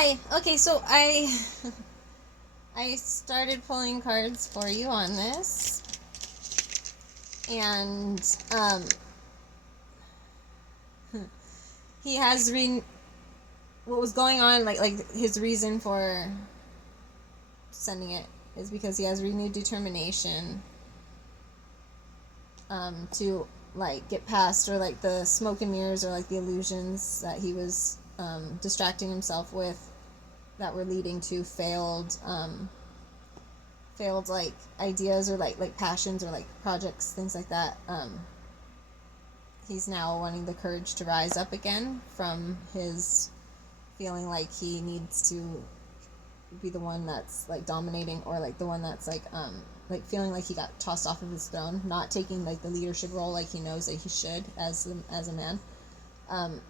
Hi. Okay, so I started pulling cards for you on this, and he has what was going on, like his reason for sending it is because he has renewed determination to like get past, or like the smoke and mirrors, or like the illusions that he was distracting himself with, that were leading to failed like ideas, or like passions, or like projects, things like that. He's now wanting the courage to rise up again from his feeling like he needs to be the one that's like dominating, or like the one that's like feeling like he got tossed off of his throne, not taking like the leadership role like he knows that he should as a man. um,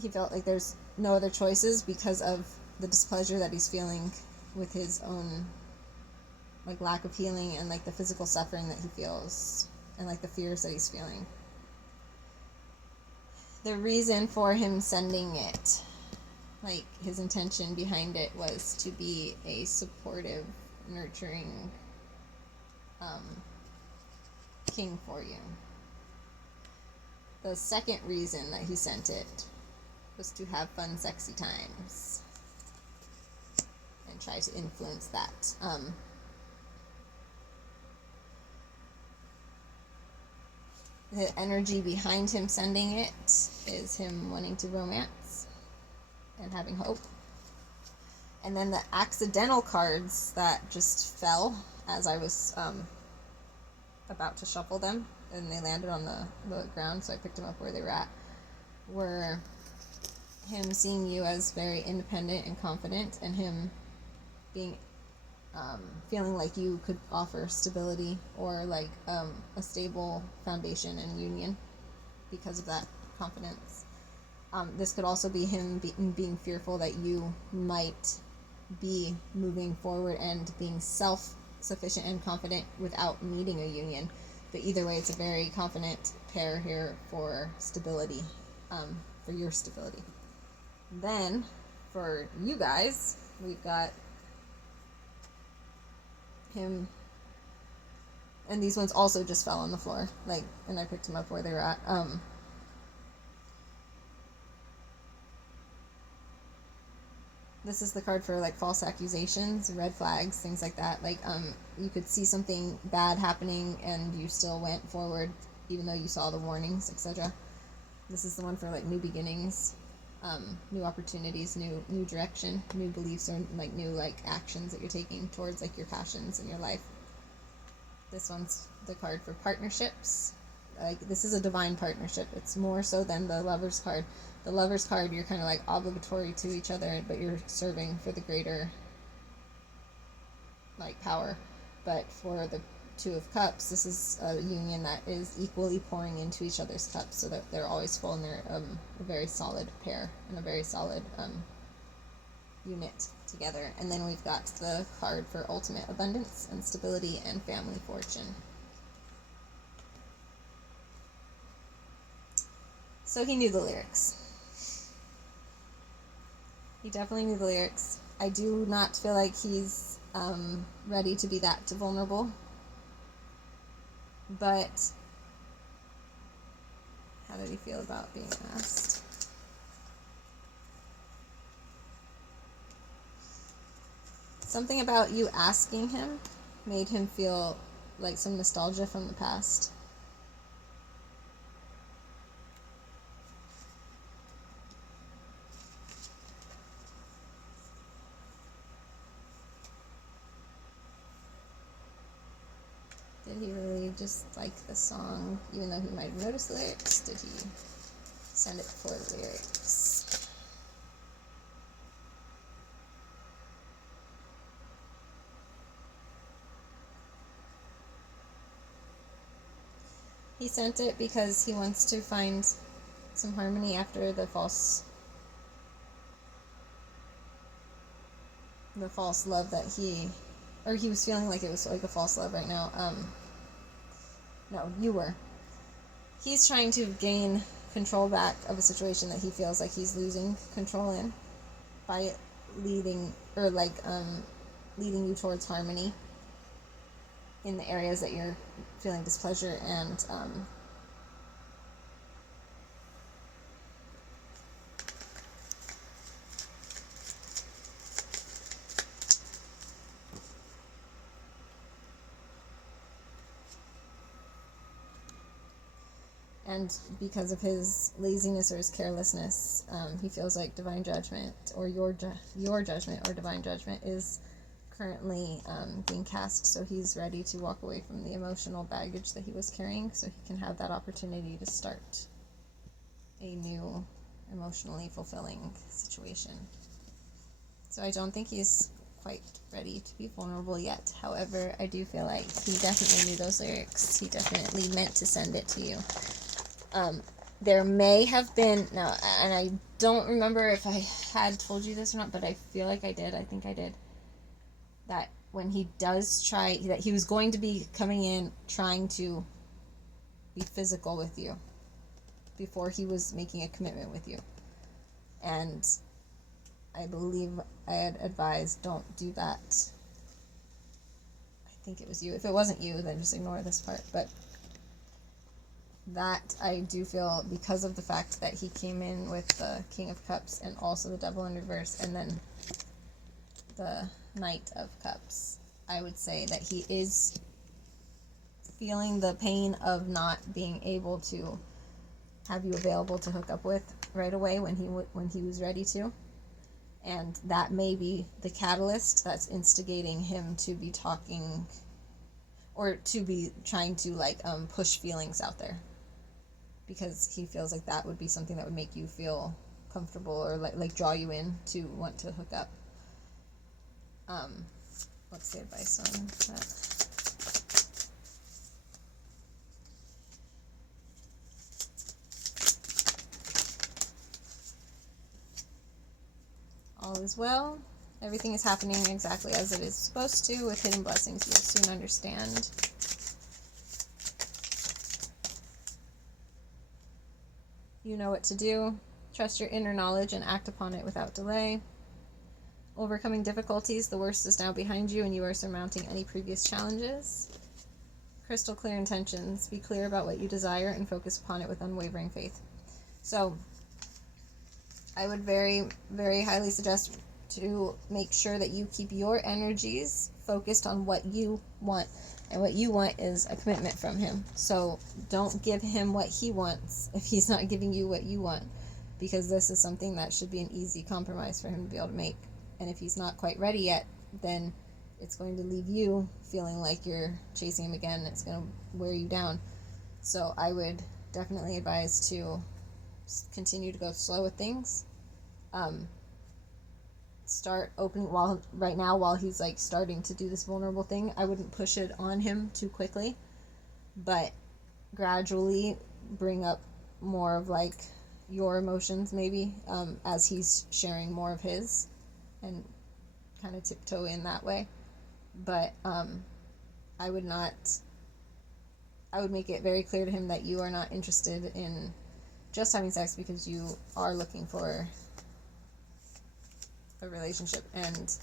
he felt like there's no other choices because of the displeasure that he's feeling with his own like lack of healing, and like the physical suffering that he feels, and like the fears that he's feeling. The reason for him sending it, like his intention behind it, was to be a supportive, nurturing um, king for you. The second reason that he sent it was to have fun, sexy times and try to influence that. The energy behind him sending it is him wanting to romance and having hope. And then the accidental cards that just fell as I was about to shuffle them, and they landed on the ground, so I picked them up where they were at, were him seeing you as very independent and confident, and him being feeling like you could offer stability, or like a stable foundation and union because of that confidence. This could also be him being fearful that you might be moving forward and being self-sufficient and confident without needing a union. But either way, it's a very confident pair here for stability, for your stability. Then, for you guys, we've got him, and these ones also just fell on the floor, like, and I picked them up where they were at. This is the card for like false accusations, red flags, things like that. Like you could see something bad happening and you still went forward even though you saw the warnings, etc. This is the one for like new beginnings, new opportunities, new direction, new beliefs, or like new like actions that you're taking towards like your passions in your life. This one's the card for partnerships. Like, this is a divine partnership. It's more so than the Lover's card. The Lover's card, you're kind of like obligatory to each other, but you're serving for the greater like power. But for the Two of Cups, this is a union that is equally pouring into each other's cups, so that they're always full, and they're a very solid pair and a very solid unit together. And then we've got the card for ultimate abundance and stability and family fortune. So he knew the lyrics. He definitely knew the lyrics. I do not feel like he's ready to be that vulnerable. But how did he feel about being asked? Something about you asking him made him feel like some nostalgia from the past. Did he really just like the song, even though he might have noticed the lyrics? Did he send it for the lyrics? He sent it because he wants to find some harmony after the false love that he was feeling like it was like a false love right now. No, you were. He's trying to gain control back of a situation that he feels like he's losing control in. by leading or like leading you towards harmony in the areas that you're feeling displeasure and and because of his laziness or his carelessness, he feels like divine judgment or your judgment or divine judgment is currently being cast. So he's ready to walk away from the emotional baggage that he was carrying, so he can have that opportunity to start a new emotionally fulfilling situation. So I don't think he's quite ready to be vulnerable yet. However, I do feel like he definitely knew those lyrics. He definitely meant to send it to you. There may have been, now, and I don't remember if I had told you this or not, but I feel like I did. I think I did. That when he does try, that he was going to be coming in trying to be physical with you before he was making a commitment with you. And I believe I had advised, don't do that. I think it was you. If it wasn't you, then just ignore this part. But that I do feel, because of the fact that he came in with the King of Cups and also the Devil in reverse and then the Knight of Cups, I would say that he is feeling the pain of not being able to have you available to hook up with right away when he was ready to. And that may be the catalyst that's instigating him to be talking or to be trying to push feelings out there, because he feels like that would be something that would make you feel comfortable or like draw you in to want to hook up. What's the advice on that? All is well. Everything is happening exactly as it is supposed to. With hidden blessings, you will soon understand. You know what to do. Trust your inner knowledge and act upon it without delay. Overcoming difficulties, the worst is now behind you and you are surmounting any previous challenges. Crystal clear intentions. Be clear about what you desire and focus upon it with unwavering faith. So, I would very, very highly suggest to make sure that you keep your energies focused on what you want. And what you want is a commitment from him. So don't give him what he wants if he's not giving you what you want, because this is something that should be an easy compromise for him to be able to make. And if he's not quite ready yet, then it's going to leave you feeling like you're chasing him again. It's going to wear you down. So I would definitely advise to continue to go slow with things. Start opening while he's starting to do this vulnerable thing. I wouldn't push it on him too quickly, but gradually bring up more of your emotions maybe as he's sharing more of his, and kind of tiptoe in that way. But I would make it very clear to him that you are not interested in just having sex, because you are looking for a relationship. And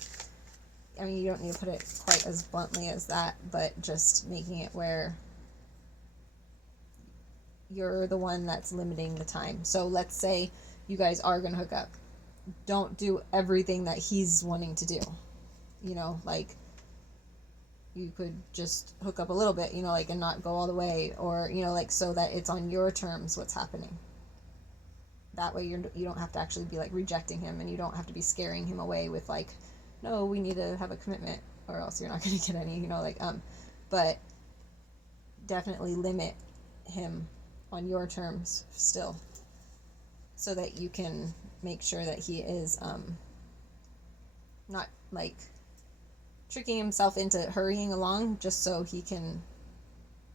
I mean, you don't need to put it quite as bluntly as that, but just making it where you're the one that's limiting the time. So let's say you guys are going to hook up. Don't do everything that he's wanting to do. You could just hook up a little bit, and not go all the way, or, so that it's on your terms what's happening. That way you don't have to actually be rejecting him, and you don't have to be scaring him away with no, we need to have a commitment or else you're not going to get any, but definitely limit him on your terms still, so that you can make sure that he is not tricking himself into hurrying along just so he can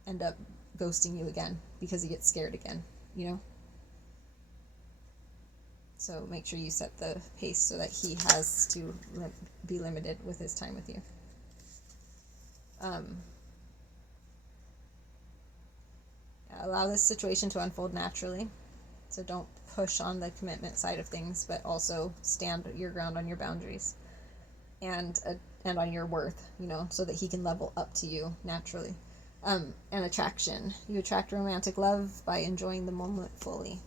end up ghosting you again because he gets scared again, So make sure you set the pace so that he has to be limited with his time with you. Allow this situation to unfold naturally. So don't push on the commitment side of things, but also stand your ground on your boundaries and on your worth, so that he can level up to you naturally. And attraction. You attract romantic love by enjoying the moment fully.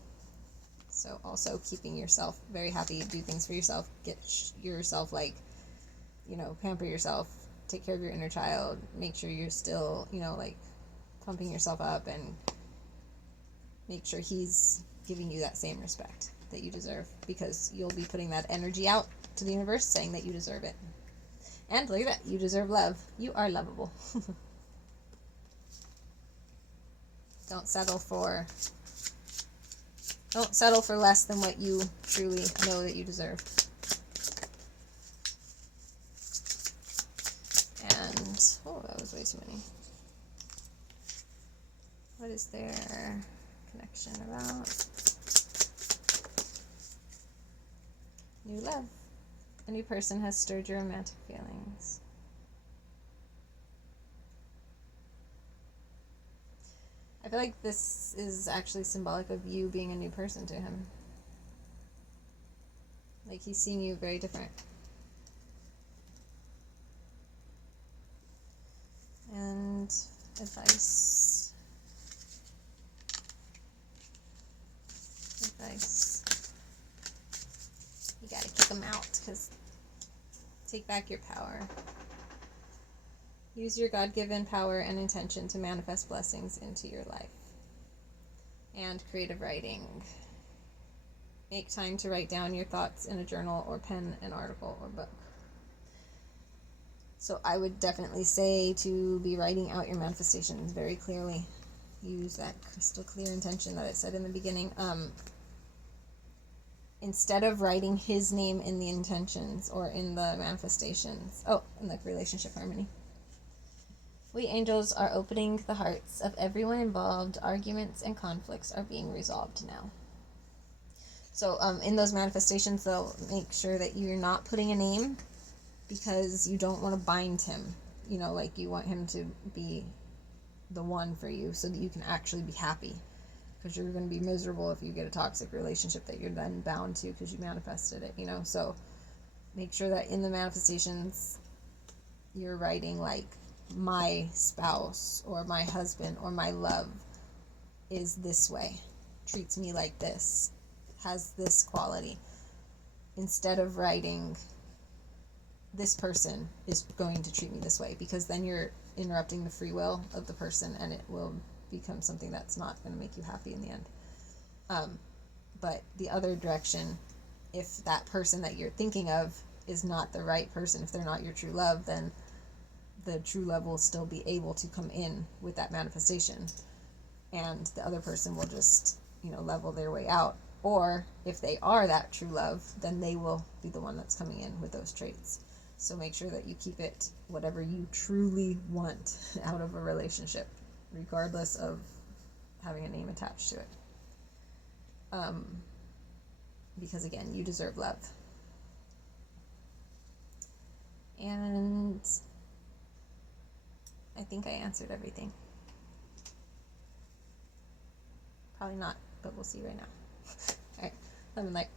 So also keeping yourself very happy, do things for yourself, get yourself pamper yourself, take care of your inner child, make sure you're still, pumping yourself up, and make sure he's giving you that same respect that you deserve, because you'll be putting that energy out to the universe saying that you deserve it. And look at that, you deserve love. You are lovable. Don't settle for less than what you truly know that you deserve. And that was way too many. What is their connection about? New love. A new person has stirred your romantic feelings. I feel like this is actually symbolic of you being a new person to him. Like, he's seeing you very different. And advice. You gotta kick him out, because take back your power. Use your God-given power and intention to manifest blessings into your life. And creative writing. Make time to write down your thoughts in a journal or pen an article or book. So I would definitely say to be writing out your manifestations very clearly. Use that crystal clear intention that I said in the beginning. Instead of writing his name in the intentions or in the manifestations. In the relationship harmony. We angels are opening the hearts of everyone involved. Arguments and conflicts are being resolved now. So in those manifestations, they'll make sure that you're not putting a name, because you don't want to bind him. You want him to be the one for you so that you can actually be happy. Because you're going to be miserable if you get a toxic relationship that you're then bound to because you manifested it, So make sure that in the manifestations, you're writing my spouse or my husband or my love is this way, treats me like this, has this quality, instead of writing this person is going to treat me this way, because then you're interrupting the free will of the person and it will become something that's not going to make you happy in the end. But the other direction, if that person that you're thinking of is not the right person, if they're not your true love, then the true love will still be able to come in with that manifestation, and the other person will just level their way out. Or if they are that true love, then they will be the one that's coming in with those traits. So make sure that you keep it whatever you truly want out of a relationship, regardless of having a name attached to it. Because again, you deserve love. And I think I answered everything. Probably not, but we'll see right now. All right, love and light.